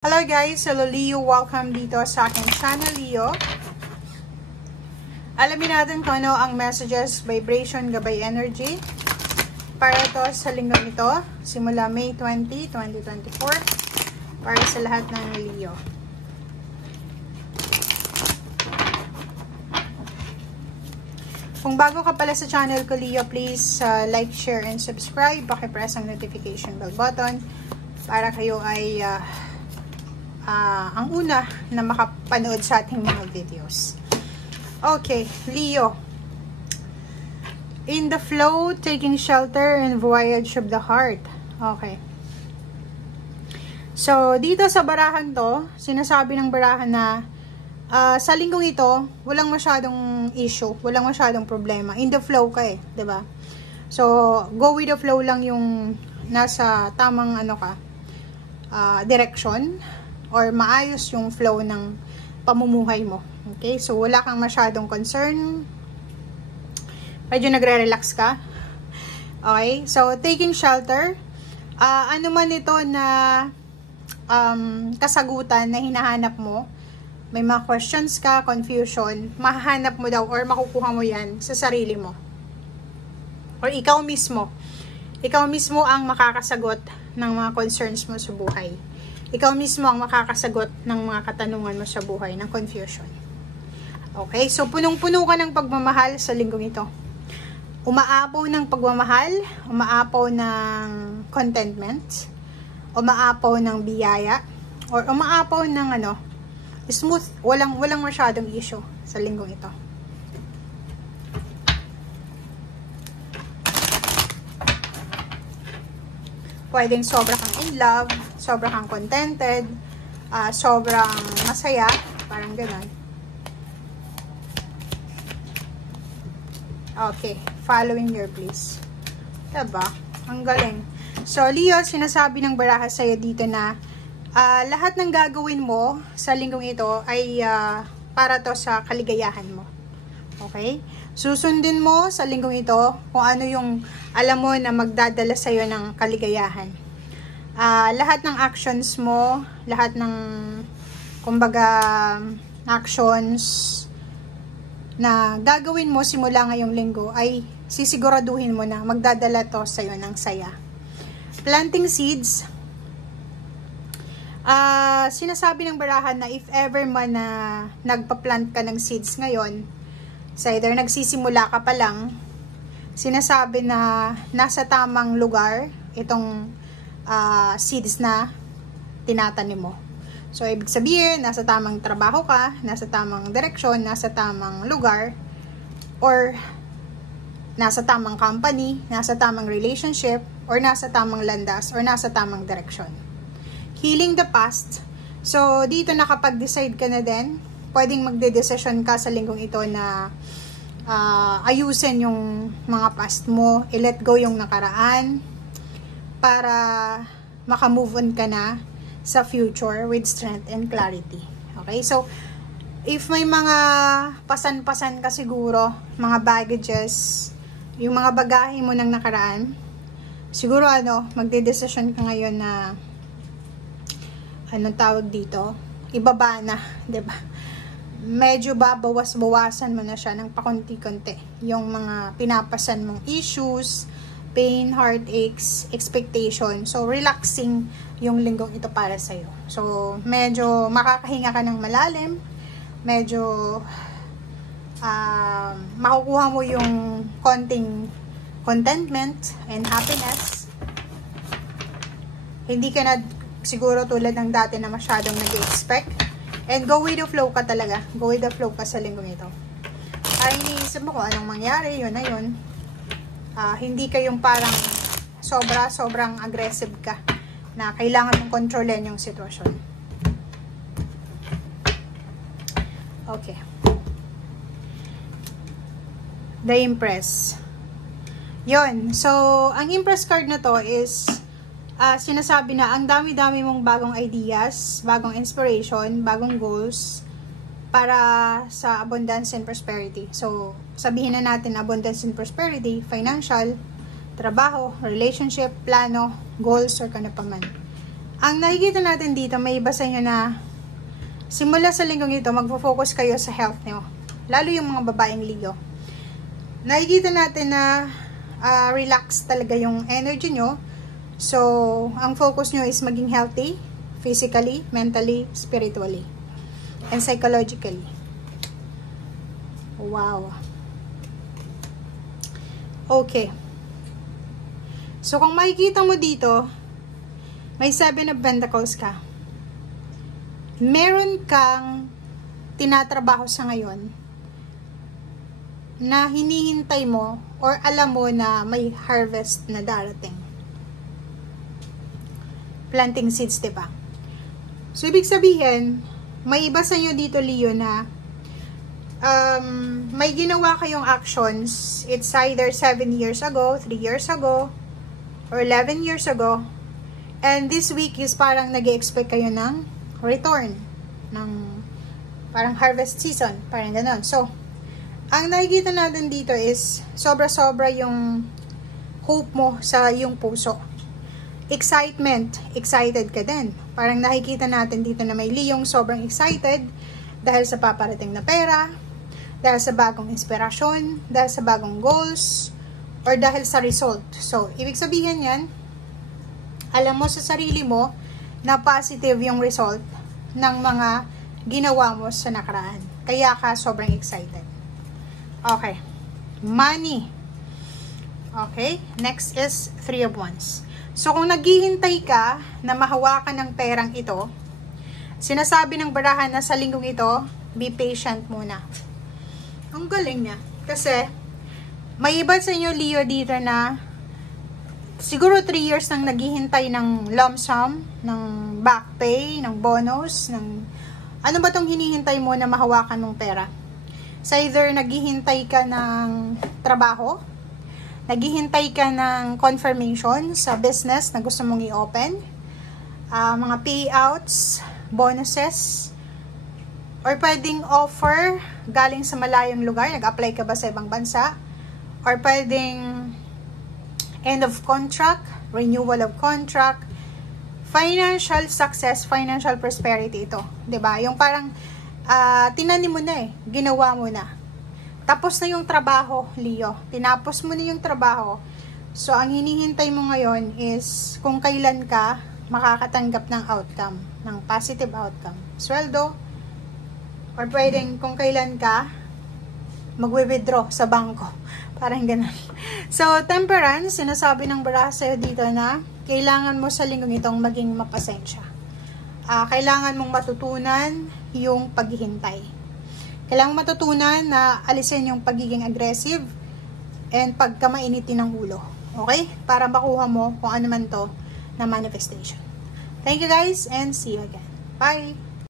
Hello guys! Hello Leo! Welcome dito sa aking channel Leo. Alamin natin kung ano ang messages, vibration, gabay energy para ito sa linggong ito, simula May 20, 2024 para sa lahat ng Leo. Kung bago ka pala sa channel ko Leo, please like, share, and subscribe. Pakipress ang notification bell button para kayo ay ang una na makapanood sa ating mga videos. Okay, Leo. In the flow, taking shelter and voyage of the heart. Okay. So, dito sa barahan to, sinasabi ng barahan na sa linggong ito, walang masyadong issue, walang masyadong problema. In the flow ka eh, 'di ba? So, go with the flow lang yung nasa tamang direction. Or maayos yung flow ng pamumuhay mo. Okay? So, wala kang masyadong concern. Medyo nagre-relax ka. Okay? So, taking shelter. Ano man ito na kasagutan na hinahanap mo, may mga questions ka, confusion, mahahanap mo daw or makukuha mo yan sa sarili mo. Or ikaw mismo. Ikaw mismo ang makakasagot ng mga concerns mo sa buhay. Ikaw mismo ang makakasagot ng mga katanungan mo sa buhay, ng confusion. Okay? So, punong-puno ka ng pagmamahal sa linggong ito. Umaapaw ng pagmamahal, umaapaw ng contentment, umaapaw ng biyaya, or umaapaw ng smooth, walang masyadong issue sa linggong ito. Pwedeng sobra kang in love, sobra kang contented, sobrang masaya, parang gano'n. Okay, following your bliss. Diba? Ang galing. So, Leo, sinasabi ng baraha sa'yo dito na lahat ng gagawin mo sa linggong ito ay para to sa kaligayahan mo. Okay? Susundin mo sa linggong ito kung ano yung alam mo na magdadala sa'yo ng kaligayahan. Lahat ng actions mo, lahat ng kumbaga actions na gagawin mo simula ngayong linggo ay sisiguraduhin mo na magdadala to sa'yo ng saya. Planting seeds. Sinasabi ng barahan na if ever man na nagpa-plant ka ng seeds ngayon, sa either nagsisimula ka pa lang, sinasabi na nasa tamang lugar itong seeds na tinatanim mo. So, ibig sabihin, nasa tamang trabaho ka, nasa tamang direksyon, nasa tamang lugar, or nasa tamang company, nasa tamang relationship, or nasa tamang landas, or nasa tamang direksyon. Healing the past. So, dito nakapag-decide ka na din, pwedeng magde-decision ka sa linggong ito na ayusin yung mga past mo, i-let go yung nakaraan para maka-move on ka na sa future with strength and clarity. Okay? So, if may mga pasan-pasan ka siguro, mga baggages, yung mga bagahe mo ng nakaraan, siguro magde-decision ka ngayon na anong tawag dito? Ibaba na, 'di ba? Medyo babawas-bawasan mo na siya ng pakonti-konti. Yung mga pinapasan mong issues, pain, heartaches, expectation. So, relaxing yung linggong ito para sa'yo. So, medyo makakahinga ka ng malalim. Medyo makukuha mo yung konting contentment and happiness. Hindi ka na siguro tulad ng dati na masyadong nag-expect. And go with the flow ka talaga. Go with the flow ka sa linggong ito. Ay, iniisip mo kung anong mangyari, yun na yun. Hindi kayong parang sobrang aggressive ka na kailangan mong kontrolin yung sitwasyon. Okay. The Empress. Yun. So, ang Empress card na to is sinasabi na ang dami-dami mong bagong ideas, bagong inspiration, bagong goals para sa abundance and prosperity. So, sabihin na natin abundance and prosperity, financial, trabaho, relationship, plano, goals, or kano pa man. Ang nakikita natin dito, may iba sa inyo na simula sa linggong ito, magfo-focus kayo sa health nyo. Lalo yung mga babaeng Leo. Nakikita natin na relax talaga yung energy nyo. So, ang focus nyo is maging healthy, physically, mentally, spiritually, and psychologically. Wow. Okay. So, kung makikita mo dito, may 7 of Pentacles ka. Meron kang tinatrabaho sa ngayon na hinihintay mo or alam mo na may harvest na darating. Planting seeds, diba? So, ibig sabihin, may iba sa inyo dito, Leo, na may ginawa kayong actions. It's either 7 years ago, 3 years ago, or 11 years ago. And this week is parang nag-expect kayo ng return. Ng parang harvest season. Parang ganon. So, ang nakikita natin dito is sobra-sobra yung hope mo sa iyong puso. Excitement. Excited ka din. Parang nakikita natin dito na may Leong sobrang excited dahil sa paparating na pera, dahil sa bagong inspirasyon, dahil sa bagong goals, or dahil sa result. So, ibig sabihin yan, alam mo sa sarili mo na positive yung result ng mga ginawa mo sa nakaraan. Kaya ka sobrang excited. Okay. Money. Okay. Next is 3 of Wands. So, kung naghihintay ka na mahawakan ng perang ito, sinasabi ng barahan na sa linggong ito, be patient muna. Ang galing niya. Kasi, may iba sa inyo, Leo, dito na siguro 3 years nang naghihintay ng lump sum, ng back pay, ng bonus, ng ano ba tong hinihintay mo na mahawakan ng pera? So, either naghihintay ka ng trabaho, naghihintay ka ng confirmation sa business na gusto mong i-open, mga payouts, bonuses, or pwedeng offer galing sa malayong lugar, nag-apply ka ba sa ibang bansa, or pwedeng end of contract, renewal of contract, financial success, financial prosperity ito. 'Di ba? Yung parang tinanim mo na ginawa mo na. Tapos na yung trabaho, Leo. Tinapos mo na yung trabaho. So, ang hinihintay mo ngayon is kung kailan ka makakatanggap ng outcome, ng positive outcome. Sweldo, or pwedeng kung kailan ka magwi-withdraw sa bangko. Parang ganun. So, temperance, sinasabi ng baraha sa'yo dito na kailangan mo sa linggong itong maging mapasensya. Kailangan mong matutunan yung paghihintay. Kailangan matutunan na alisin yung pagiging aggressive and pagkamainitin ng ulo. Okay? Para makuha mo kung ano man to na manifestation. Thank you guys and see you again. Bye!